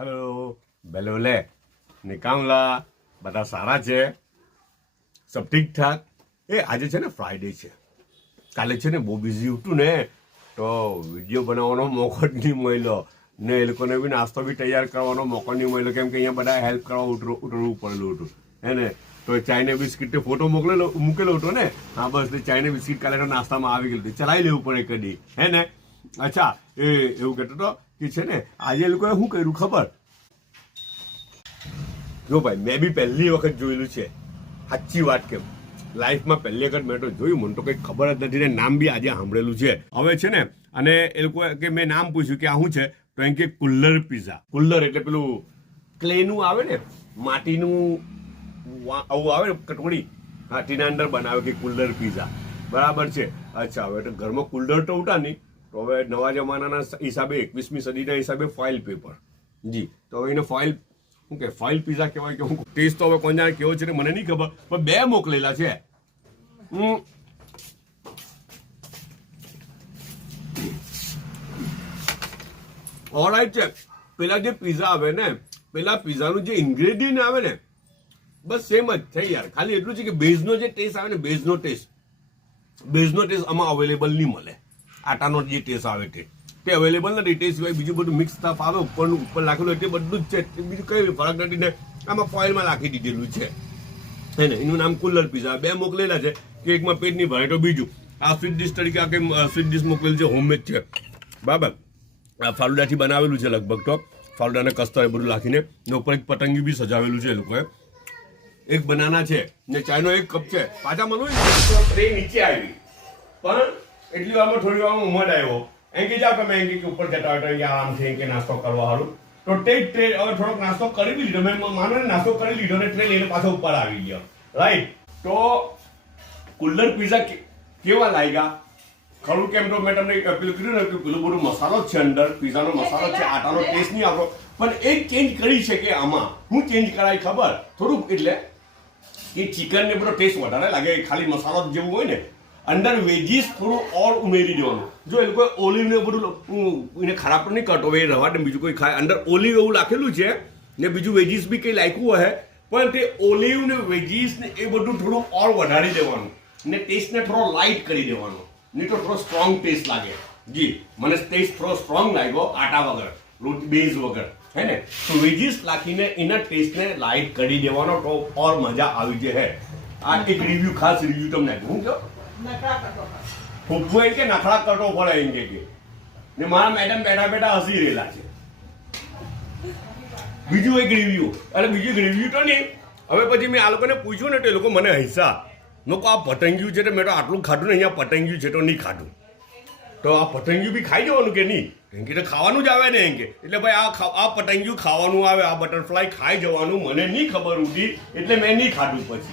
hello बेलोले निकामला બધા સારા છે સબ ઠીક ઠાક આજે છે ને ફ્રાઈડે છે કાલે છે ને બહુ બિઝી હતું ને તો વિડીયો બનાવવાનો મોકો જ નહીં મળ્યો ને એ લોકોને બી નાસ્તો બી તૈયાર કરવાનો મોકો નહીં મળ્યો કેમ કે અહીંયા બધા હેલ્પ કરવા ઉતરવું પડેલું હતું હે ને તો ચાઇના બિસ્કિટ ફોટો મૂકેલો હતો ને હા બસ ચાઇના બિસ્કિટ કાલે નાસ્તામાં આવી ગયું ચલાવી લેવું પડે કદી હે ને અચ્છા એવું કહેતો હતો કે છે ને આજે એ લોકોએ શું કર્યું ખબર જો ભાઈ મેં બી પહેલી વખત જોયેલું છે સાચી વાત કેમ લાઈફમાં પહેલી વખત મેં તો જોયું મને તો કંઈ ખબર જ નથી ને નામ બી આજે સાંભળેલું છે હવે છે ને અને એ લોકો કે મેં નામ પૂછ્યું કે આ શું છે તો એમ કે કુલ્લર પીઝા કુલ્લર એટલે પેલું ક્લેનું આવે ને માટીનું આવું આવે ને કટોળી માટીના અંદર બનાવે કે કુલ્લર પીઝા બરાબર છે અચ્છા હવે તો ઘરમાં કુલ્લર તો ઉઠા નહીં તો હવે નવા જમાનાના હિસાબે 21મી સદીના હિસાબે ફોઇલ પેપર જી તો હવે એને ફોઇલ શું કે ફોઇલ પીઝા કહેવાય કે હું ટેસ્ટ તો હવે કોણ જાણે કેવો છે મને નહીં ખબર પણ 2 મોકલેલા છે ઓલરાઈટ છે પેલા જે પીઝા આવે ને પેલા પીઝાનું જે ઇન્ગ્રેડિયન્ટ આવે ને બસ સેમ જ છે યાર ખાલી એટલું છે કે બેઝનો જે ટેસ્ટ આવે ને બેઝનો ટેસ્ટ આમાં અવેલેબલ નહીં મળે આટાનો જે ટેસ્ટ આવે તે અવેલેબલ નથી ટેસ્ટ સિવાય બીજું બધું મિક્સ સ્ટફ આવે ઉપરનું ઉપર નાખેલું એટલે બધું જ છે બીજું કઈ ફરક નથી ને આમાં ફોઇલમાં નાખી દીધેલું છે હે ને એનું નામ કુલ્લર પીઝા 2 મોકલેલા છે કે એકમાં પેટ નહીં ભરાય તો બીજું આ સ્વીટ ડિશ તરીકે આ કંઈ સ્વીટ ડિશ મોકલેલ છે હોમમેડ છે બરાબર આ ફાલુદાથી બનાવેલું છે લગભગ તો ફાલુદાને કસ્તર એ બધું નાખીને ને ઉપર એક પતંગી બી સજાવેલું છે એ લોકોએ એક બનાના છે ને ચાયનો એક કપ છે પાછા મળું ટ્રે નીચે આવી પણ એટલી વારમાં થોડી વારમાં ઉમડ આવ્યો એમ કે જાવ તમે એમ કે ઉપર જતા હોય તો આરામથી કે નાસ્તો કરવા સારું તો ટ્રે હવે થોડોક નાસ્તો કરી બી લીધો મેં માનો ને નાસ્તો કરી લીધો ને ટ્રે લઈને પાછો ઉપર આવી ગયો રાઈટ તો કુલ્લર પીઝા કેવા લાગ્યા ખરું કેમ તો મેં તમને પેલું કીધું ને કે પેલું બધું મસાલો જ છે અંદર પીઝાનો મસાલો છે આટાનો ટેસ્ટ નહીં આવતો પણ એક ચેન્જ કરી છે કે આમાં હું ચેન્જ કરાય ખબર થોડુંક એટલે કે ચિકન ને બધો ટેસ્ટ વધારે લાગે ખાલી મસાલો જેવું હોય ને અંદર વેજીસ થોડું ઓર ઉમેરી દેવાનું જો એ લોકો ઓલિવ ને બધું એને ખરાબ નહીં કરતો હવે રવા ને બીજું કોઈ ખાય અંદર ઓલિવ એવું લખેલું છે ને બીજું વેજીસ બી કંઈ લાખ્યું હોય પણ તે ઓલિવ ને વેજીસ ને એ બધું થોડું ઓર વધારી દેવાનું ને ટેસ્ટને થોડો લાઇટ કરી દેવાનો નહીં તો થોડો સ્ટ્રોંગ ટેસ્ટ લાગે જી મને ટેસ્ટ થોડો સ્ટ્રોંગ લાગ્યો આટા વગર રોટી બેઝ વગર હે ને તો વેજીસ નાખીને એના ટેસ્ટને લાઇટ કરી દેવાનો તો ઓર મજા આવી જાય હે આ એક રિવ્યુ ખાસ રિવ્યુ તમને હું કહો ફૂફુ એમ કે નખરા કટો પડે એમ કે ને મારા મેડમ બેઠા બેઠા હસી રહેલા છે બીજું એક રિવ્યુ એટલે બીજું રિવ્યુ તો નહીં હવે પછી મેં આ લોકોને પૂછ્યું ને તો એ લોકો મને હૈસા લોકો આ પતંગિયું છે તો મેં તો આટલું ખાધું ને અહીંયા પતંગિયું છે તો નહીં ખાધું તો આ પતંગિયું બી ખાઈ જવાનું કે નહીં એમ કે ખાવાનું જ આવે ને એમ કે એટલે ભાઈ આ પતંગિયું ખાવાનું આવે આ બટરફ્લાય ખાઈ જવાનું મને નહીં ખબર ઉઠી એટલે મેં નહીં ખાધું પછી